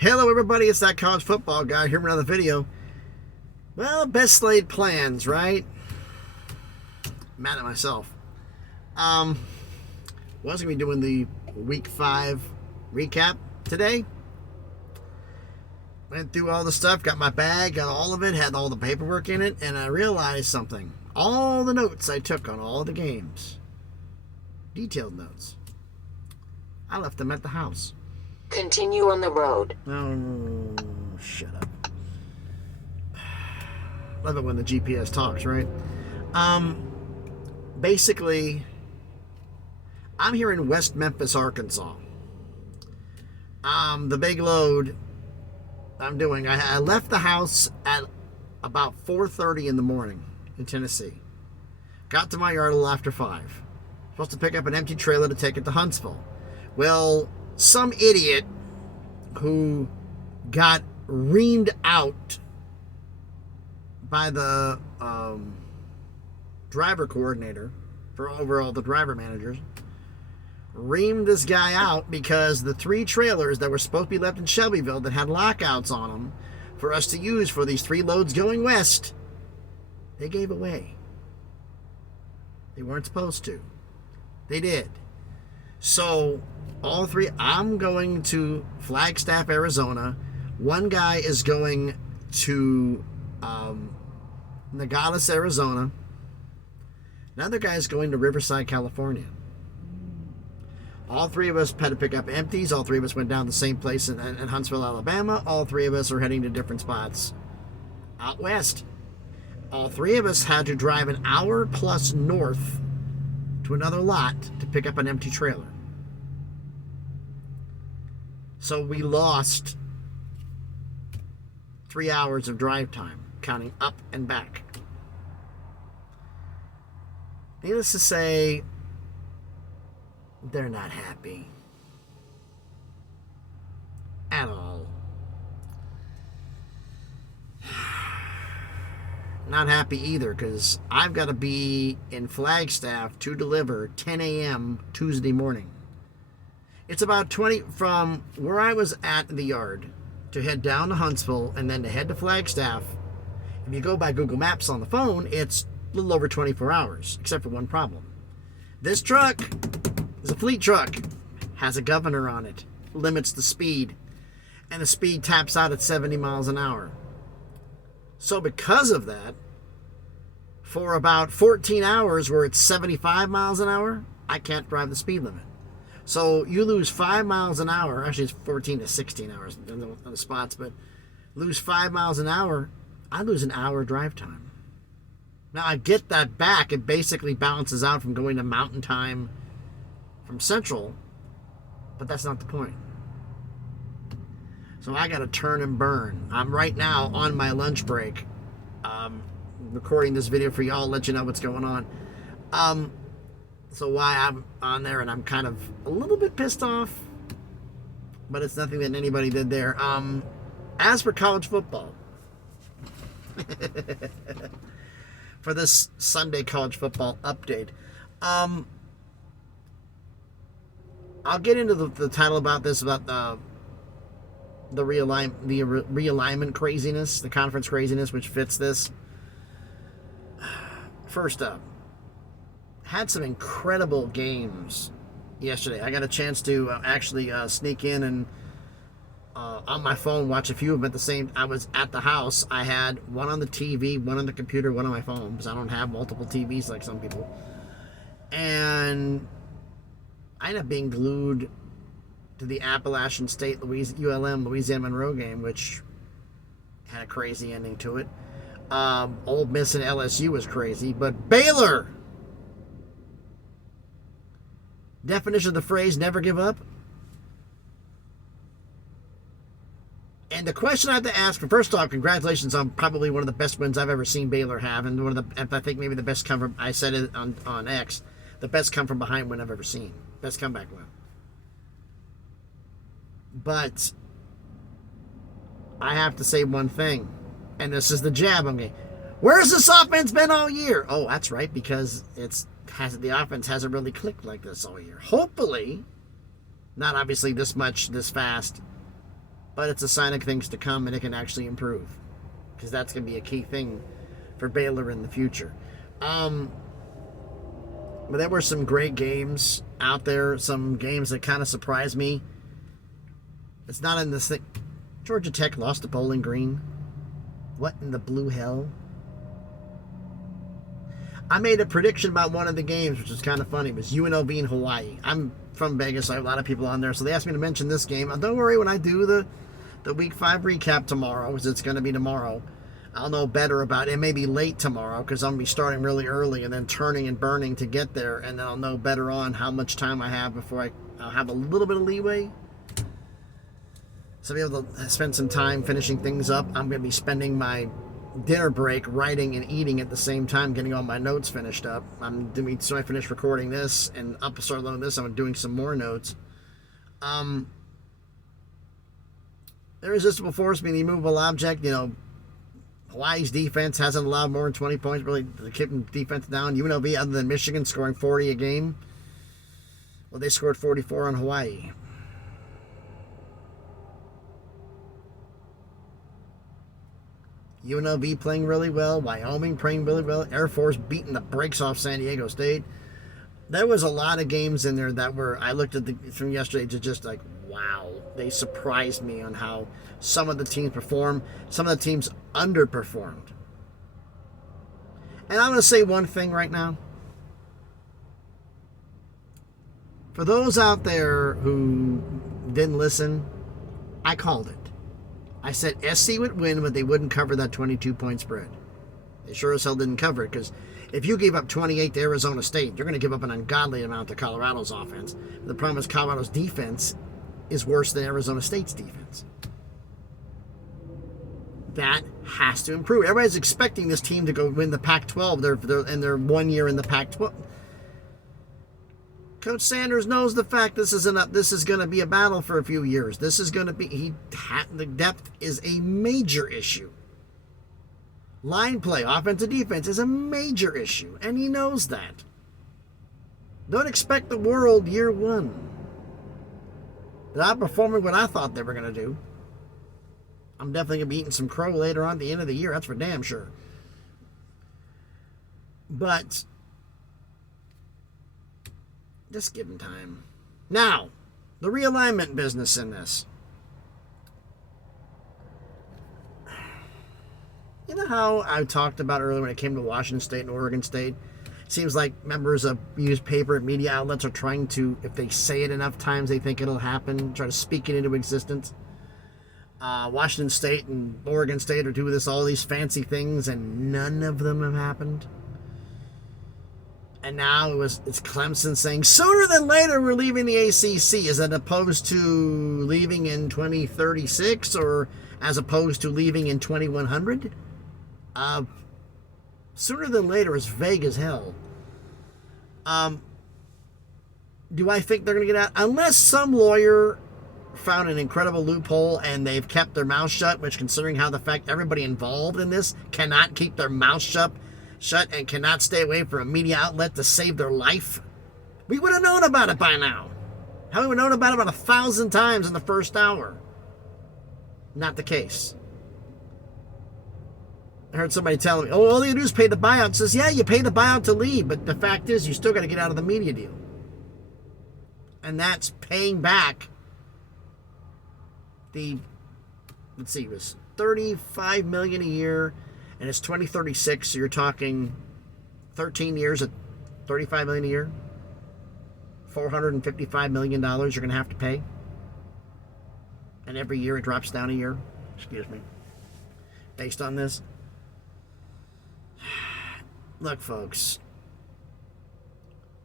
Hello everybody, it's that college football guy here with another video. Well, best laid plans, right? Mad at myself. Was gonna be doing the week 5 recap today. Went through all the stuff, got my bag, got all of it, had all the paperwork in it, and I realized something. All the notes I took on all the games, detailed notes, I left them at the house. Continue on the road. Oh, shut up. Love it when the GPS talks, right? Basically, I'm here in West Memphis, Arkansas. The big load I'm doing, I left the house at about 4:30 in the morning in Tennessee. Got to my yard a little after 5. Supposed to pick up an empty trailer to take it to Huntsville. Well, some idiot who got reamed out by the driver coordinator for overall the driver managers reamed this guy out because the 3 trailers that were supposed to be left in Shelbyville that had lockouts on them for us to use for these 3 loads going west, they gave away. They weren't supposed to. They did. So all 3, I'm going to Flagstaff, Arizona. One guy is going to Nogales, Arizona. Another guy is going to Riverside, California. All 3 of us had to pick up empties. All 3 of us went down the same place in Huntsville, Alabama. All 3 of us are heading to different spots out west. All 3 of us had to drive an hour plus north to another lot to pick up an empty trailer. So we lost 3 hours of drive time, counting up and back. Needless to say, they're not happy. At all. Not happy either, because I've got to be in Flagstaff to deliver 10 a.m. Tuesday morning. It's about 20 from where I was at the yard to head down to Huntsville and then to head to Flagstaff. If you go by Google Maps on the phone, it's a little over 24 hours, except for one problem. This truck is a fleet truck, has a governor on it, limits the speed, and the speed taps out at 70 miles an hour. So because of that, for about 14 hours where it's 75 miles an hour, I can't drive the speed limit. So you lose 5 miles an hour. Actually, it's 14 to 16 hours depending on the spots, but lose 5 miles an hour, I lose an hour drive time. Now, I get that back. It basically balances out from going to mountain time from Central, but that's not the point. So I got to turn and burn. I'm right now on my lunch break, recording this video for y'all, let you know what's going on. So why I'm on there, and I'm kind of a little bit pissed off, but it's nothing that anybody did there. As for college football, for this Sunday college football update, I'll get into the title about this, about the realignment craziness, the conference craziness, which fits this. First up, had some incredible games yesterday. I got a chance to actually sneak in and on my phone watch a few of them at the same. I was at the house. I had one on the TV, one on the computer, one on my phone, because I don't have multiple TVs like some people. And I ended up being glued to the Appalachian State ULM Louisiana Monroe game, which had a crazy ending to it. Ole Miss and LSU was crazy, but Baylor, definition of the phrase never give up. And the question I have to ask, first off, congratulations on probably one of the best wins I've ever seen Baylor have, and one of the, I think maybe the best come from, I said it on X, the best come from behind win I've ever seen. Best comeback win. But I have to say one thing, and this is the jab I'm getting. Where's this offense been all year? Oh, that's right, because the offense hasn't really clicked like this all year. Hopefully, not obviously this much, this fast, but it's a sign of things to come, and it can actually improve, because that's going to be a key thing for Baylor in the future. But there were some great games out there, some games that kind of surprised me. It's not in this thing. Georgia Tech lost to Bowling Green. What in the blue hell? I made a prediction about one of the games, which was kind of funny. It was UNLV in Hawaii. I'm from Vegas. I have a lot of people on there, so they asked me to mention this game. Don't worry, when I do the Week 5 recap tomorrow, because it's going to be tomorrow, I'll know better about it. It may be late tomorrow, because I'm going to be starting really early and then turning and burning to get there, and then I'll know better on how much time I have before I'll have a little bit of leeway. So I'll be able to spend some time finishing things up. I'm going to be spending my dinner break writing and eating at the same time, getting all my notes finished up. So I finish recording this and start loading this, I'm doing some more notes. Irresistible force being the immovable object. Hawaii's defense hasn't allowed more than 20 points, really keeping defense down. UNLV, other than Michigan, scoring 40 a game. Well, they scored 44 on Hawaii. UNLV playing really well. Wyoming playing really well. Air Force beating the brakes off San Diego State. There was a lot of games in there that I looked at from yesterday to just like, wow. They surprised me on how some of the teams performed. Some of the teams underperformed. And I'm going to say one thing right now. For those out there who didn't listen, I called it. I said SC would win, but they wouldn't cover that 22-point spread. They sure as hell didn't cover it, because if you gave up 28 to Arizona State, you're going to give up an ungodly amount to Colorado's offense. The problem is Colorado's defense is worse than Arizona State's defense. That has to improve. Everybody's expecting this team to go win the Pac-12, and they're 1 year in the Pac-12. Coach Sanders knows the fact this is going to be a battle for a few years. This is going to be the depth is a major issue. Line play, offensive defense is a major issue, and he knows that. Don't expect the world year one. They're not performing what I thought they were going to do. I'm definitely going to be eating some crow later on at the end of the year. That's for damn sure. But just give him time. Now, the realignment business in this. You know how I talked about earlier when it came to Washington State and Oregon State? It seems like members of newspaper and media outlets are trying to, if they say it enough times, they think it'll happen, try to speak it into existence. Washington State and Oregon State are doing all these fancy things, and none of them have happened. And now it's Clemson saying, sooner than later we're leaving the ACC. Is that opposed to leaving in 2036 or as opposed to leaving in 2100? Sooner than later is vague as hell. Do I think they're going to get out? Unless some lawyer found an incredible loophole and they've kept their mouth shut, which, considering how the fact everybody involved in this cannot keep their mouth shut and cannot stay away from a media outlet to save their life, we would have known about it by now. How we would have known about it about 1,000 times in the first hour. Not the case. I heard somebody telling me, all you do is pay the buyout. It says, yeah, you pay the buyout to leave, but the fact is you still got to get out of the media deal. And that's paying back it was $35 million a year, and it's 2036, so you're talking 13 years at $35 million a year. $455 million you're going to have to pay. And every year it drops down a year. Excuse me. Based on this. Look, folks.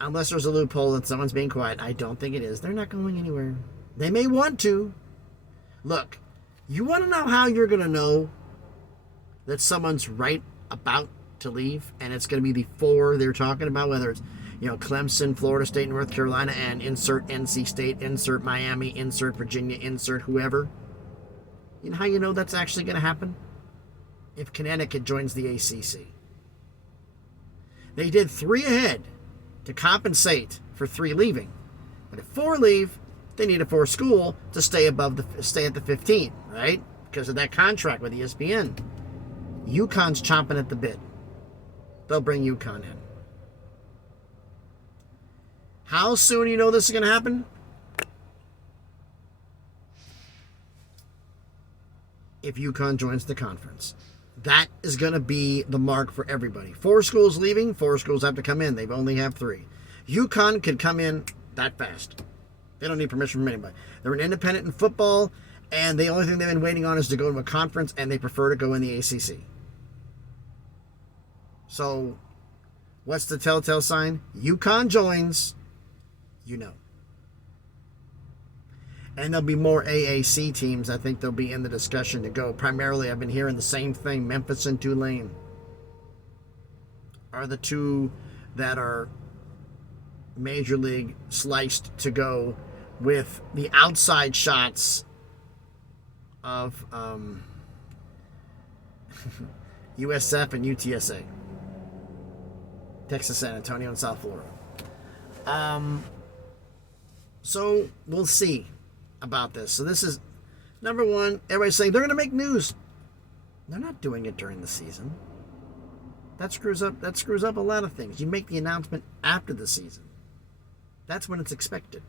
Unless there's a loophole and someone's being quiet, I don't think it is. They're not going anywhere. They may want to. Look, you want to know how you're going to know that someone's right about to leave, and it's going to be the four they're talking about, whether it's Clemson, Florida State, North Carolina, and insert NC State, insert Miami, insert Virginia, insert whoever. You know how you know that's actually going to happen? If Connecticut joins the ACC. They did 3 ahead to compensate for 3 leaving. But if 4 leave, they need it for a school to stay at the 15, right? Because of that contract with ESPN. UConn's chomping at the bit. They'll bring UConn in. How soon do you know this is going to happen? If UConn joins the conference. That is going to be the mark for everybody. 4 schools leaving, 4 schools have to come in. They only have 3. UConn could come in that fast. They don't need permission from anybody. They're an independent in football, and the only thing they've been waiting on is to go to a conference, and they prefer to go in the ACC. So, what's the telltale sign? UConn joins, you know. And there'll be more AAC teams. I think they'll be in the discussion to go. Primarily, I've been hearing the same thing. Memphis and Tulane are the 2 that are major league sliced to go, with the outside shots of USF and UTSA. Texas, San Antonio, and South Florida. So we'll see about this. So this is number one. Everybody's saying they're going to make news. They're not doing it during the season. That screws up a lot of things. You make the announcement after the season. That's when it's expected.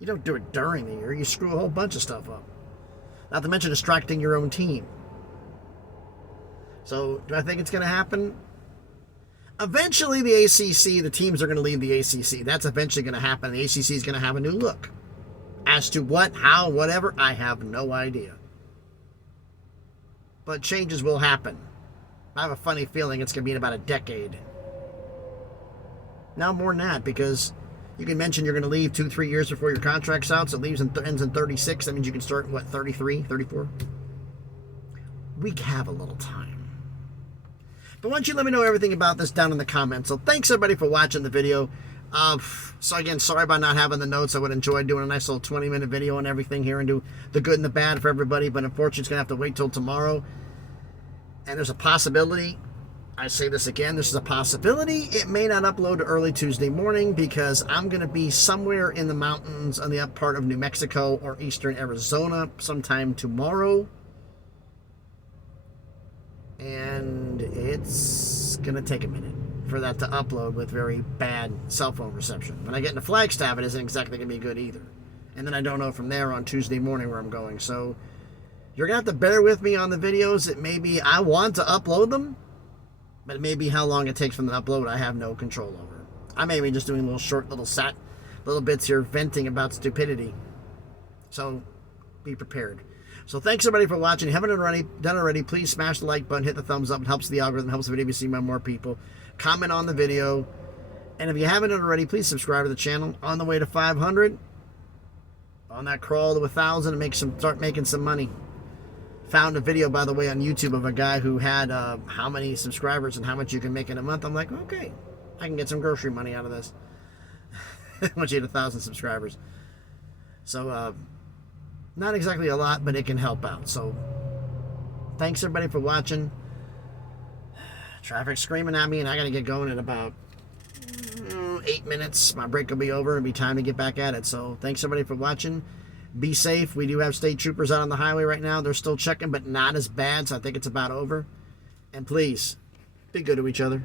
You don't do it during the year. You screw a whole bunch of stuff up. Not to mention distracting your own team. So do I think it's going to happen? Eventually the ACC, the teams are going to leave the ACC. That's eventually going to happen. The ACC is going to have a new look. As to what, how, whatever, I have no idea. But changes will happen. I have a funny feeling it's going to be in about a decade. Now more than that, because you can mention you're going to leave 2-3 years before your contract's out, so it leaves ends in 36. That means you can start in, 33, 34? We have a little time. But why don't you let me know everything about this down in the comments. So thanks everybody for watching the video. So again, sorry about not having the notes. I would enjoy doing a nice little 20-minute video on everything here and do the good and the bad for everybody. But unfortunately, it's going to have to wait till tomorrow. And there's a possibility, I say this again, this is a possibility, it may not upload early Tuesday morning because I'm going to be somewhere in the mountains on the up part of New Mexico or eastern Arizona sometime tomorrow. And it's going to take a minute for that to upload with very bad cell phone reception. When I get into Flagstaff, it isn't exactly going to be good either. And then I don't know from there on Tuesday morning where I'm going. So you're going to have to bear with me on the videos. It may be, I want to upload them, but it may be how long it takes from the upload I have no control over. I may be just doing little short little bits here venting about stupidity. So be prepared. So thanks everybody for watching. If you haven't done already, please smash the like button, hit the thumbs up. It helps the algorithm, helps the video be seen by more people. Comment on the video. And if you haven't done already, please subscribe to the channel. On the way to 500. On that crawl to 1,000 and start making some money. Found a video, by the way, on YouTube of a guy who had how many subscribers and how much you can make in a month. I'm like, okay, I can get some grocery money out of this. Once you hit 1,000 subscribers. So, not exactly a lot, but it can help out. So, thanks everybody for watching. Traffic's screaming at me, and I got to get going in about 8 minutes. My break will be over, and it'll be time to get back at it. So, thanks everybody for watching. Be safe. We do have state troopers out on the highway right now. They're still checking, but not as bad, so I think it's about over. And please, be good to each other.